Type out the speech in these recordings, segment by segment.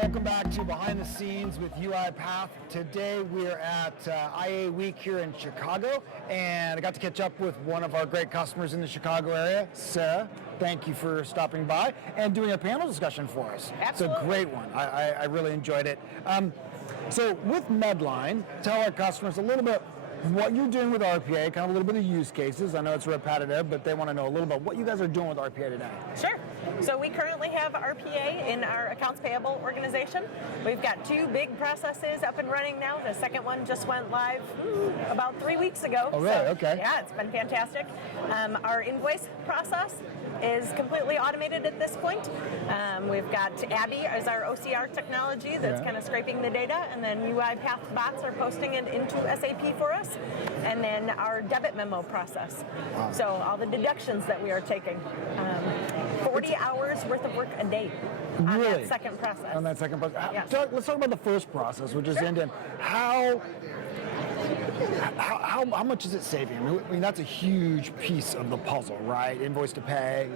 Welcome back to Behind the Scenes with UiPath. Today we are at IA Week here in Chicago, and I got to catch up with one of our great customers in the Chicago area, Sarah. Thank you for stopping by and doing a panel discussion for us. Absolutely. It's a great one. I really enjoyed it. So with Medline, tell our customers a little bit what you're doing with RPA, kind of a little bit of use cases. I know it's repetitive, but they want to know a little bit what you guys are doing with RPA today. Sure. So we currently have RPA in our accounts payable organization. We've got two big processes up and running now. The second one just went live about 3 weeks ago. Oh, really? So, okay. Yeah, it's been fantastic. Our invoice process is completely automated at this point. We've got Abby as our OCR technology that's kind of scraping the data, and then UiPath bots are posting it into SAP for us, and then our debit memo process. Wow. So all the deductions that we are taking. 40 hours worth of work a day on that second process. On that second process. Yes. Let's talk about the first process, which is end-to-end. How much is it saving? I mean, that's a huge piece of the puzzle, right? Invoice to pay,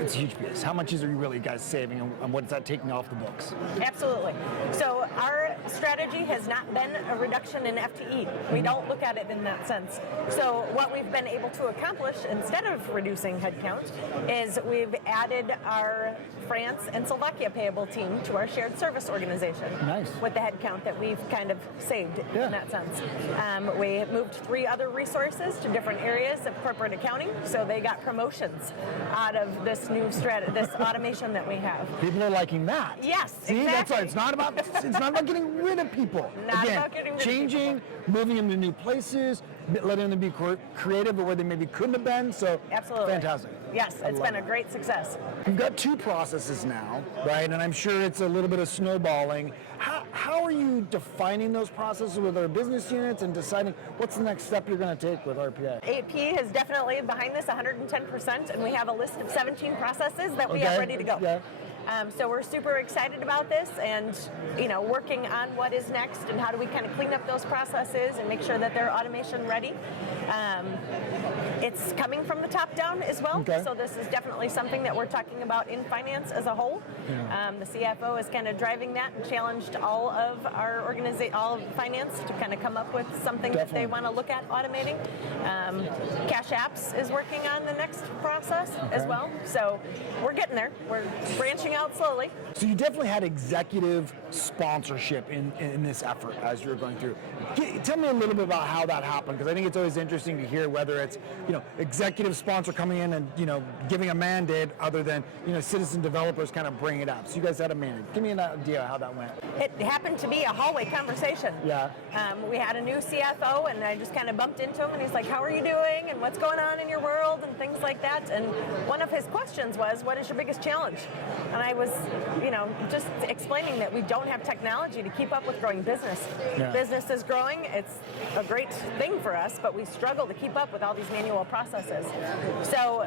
it's a huge piece. How much are you really guys saving, and what is that taking off the books? Absolutely. So our strategy has not been a reduction in FTE. We don't look at it in that sense. So what we've been able to accomplish instead of reducing headcount is we've added our France and Slovakia payable team to our shared service organization. Nice. With the headcount that we've kind of saved in that sense. We moved 3 other resources to different areas of corporate accounting, so they got promotions out of this new this automation that we have. People are liking that. Yes, See, exactly. That's right. It's not about getting rid of people. Not Again, about getting rid of changing, moving them to new places, letting them be creative where they maybe couldn't have been. So absolutely fantastic. Yes, it's been a great success. You've got 2 processes now, right? And I'm sure it's a little bit of snowballing. How are you defining those processes with our business units and deciding what's the next step you're going to take with RPA? AP is definitely behind this 110%, and we have a list of 17 processes that we have ready to go. Yeah. So we're super excited about this, and working on what is next and how do we kind of clean up those processes and make sure that they're automation ready. It's coming from the top down as well. Okay. So this is definitely something that we're talking about in finance as a whole. Yeah. The CFO is kind of driving that and challenged all of our all of finance to kind of come up with something that they want to look at automating. Cash Apps is working on the next process as well. So we're getting there. We're branching out slowly. So you definitely had executive sponsorship in this effort as you were going through. Tell me a little bit about how that happened, because I think it's always interesting to hear whether it's executive sponsor coming in and giving a mandate other than citizen developers kind of bringing it up. So you guys had a mandate. Give me an idea how that went. It happened to be a hallway conversation. Yeah. We had a new CFO, and I just kind of bumped into him, and he's like, "How are you doing? And what's going on in your world?" and things like that. And one of his questions was, "What is your biggest challenge?" And I was, just explaining that we don't have technology to keep up with growing business. Yeah. Business is growing. It's a great thing for us, but we struggle to keep up with all these manual processes. So,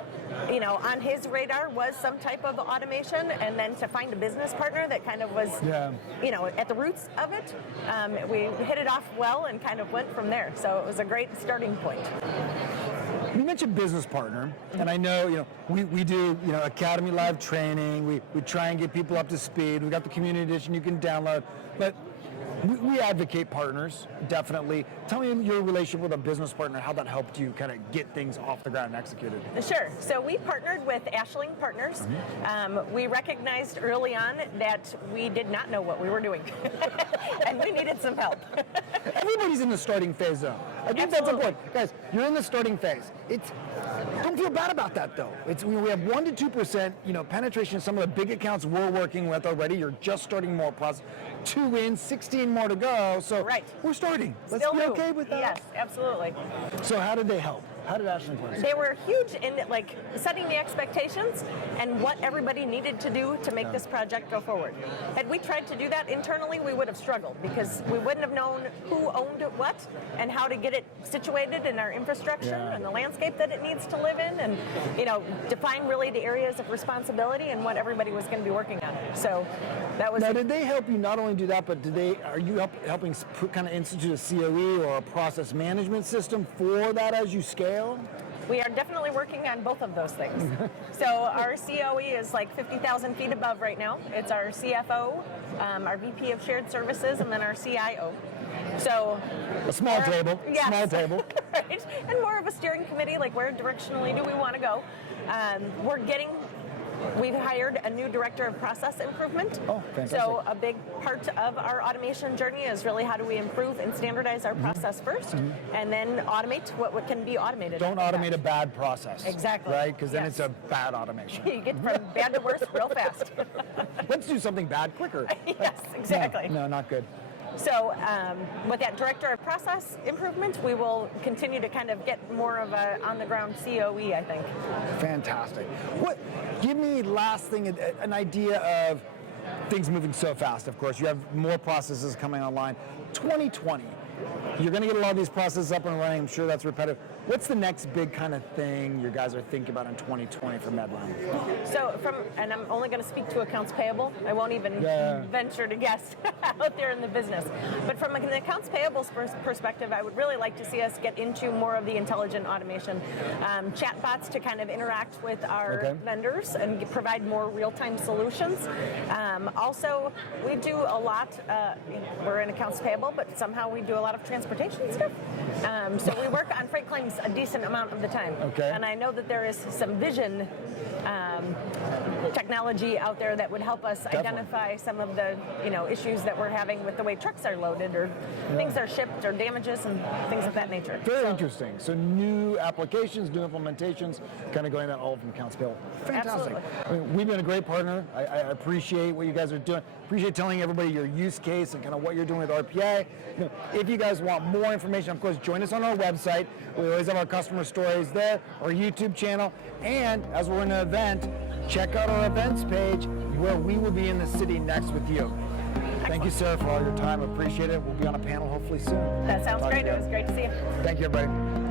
on his radar was some type of automation, and then to find a business partner that kind of was, at the roots of it, we hit it off well and kind of went from there. So it was a great starting point. You mentioned business partner, and I know we do Academy Live training. We try and get people up to speed. We got the community edition you can download, but we advocate partners, definitely. Tell me your relationship with a business partner, how that helped you kind of get things off the ground and executed. Sure. So we partnered with Ashling Partners. We recognized early on that we did not know what we were doing, and we needed some help. Everybody's in the starting phase, though. I think that's important. Guys, you're in the starting phase. Don't feel bad about that, though. We have 1% to 2% penetration of some of the big accounts we're working with already. You're just starting more plus 2 wins, 16 more to go. So we're starting. Let's be okay with that. Yes, absolutely. So how did they help? How did Ashling Partners? They were huge in setting the expectations and what everybody needed to do to make this project go forward. Had we tried to do that internally, we would have struggled because we wouldn't have known who owned what and how to get it situated in our infrastructure and the landscape that it needs to live in, and define really the areas of responsibility and what everybody was going to be working on. So that was. Now, did they help you not only do that, but are you helping kind of institute a COE or a process management system for that as you scale? we are definitely working on both of those things. So our COE is like 50,000 feet above right now. It's our CFO, our VP of Shared Services, and then our CIO. So A small table. Yes. Small table. Right? And more of a steering committee, like where directionally do we want to go? We've hired a new director of process improvement. Oh, fantastic. So a big part of our automation journey is really how do we improve and standardize our process first, and then automate what can be automated. Don't automate a bad process. Exactly. Right? Because then Yes. it's a bad automation. You get from bad to worse real fast. Let's do something bad quicker. Yes, exactly. No, not good. So with that director of process improvement, we will continue to kind of get more of a on-the-ground COE, I think. Fantastic. Give me last thing, an idea of things moving so fast. Of course, you have more processes coming online. 2020, you're going to get a lot of these processes up and running. I'm sure that's repetitive. What's the next big kind of thing you guys are thinking about in 2020 for Medline? So and I'm only going to speak to accounts payable. I won't even venture to guess out there in the business. But from an accounts payables perspective, I would really like to see us get into more of the intelligent automation, chatbots to kind of interact with our vendors and provide more real-time solutions. Also, we do a lot, we're in accounts payable, but somehow we do a lot of transportation stuff. So we work on freight claims a decent amount of the time. And I know that there is some vision technology out there that would help us identify some of the issues that we're having with the way trucks are loaded or things are shipped or damages and things of that nature. Very interesting. So new applications, new implementations, kind of going that all from accounts payable. Fantastic. Absolutely. I mean, we've been a great partner. I appreciate what you guys are doing. Appreciate telling everybody your use case and kind of what you're doing with RPA. If you guys want more information, of course, join us on our website. We always have our customer stories there, our YouTube channel, and as we're in an event, check out our events page where we will be in the city next with you. Thank you, Sarah, for all your time. Appreciate it. We'll be on a panel hopefully soon. That sounds Talk great. to you. It was great to see you. Thank you, everybody.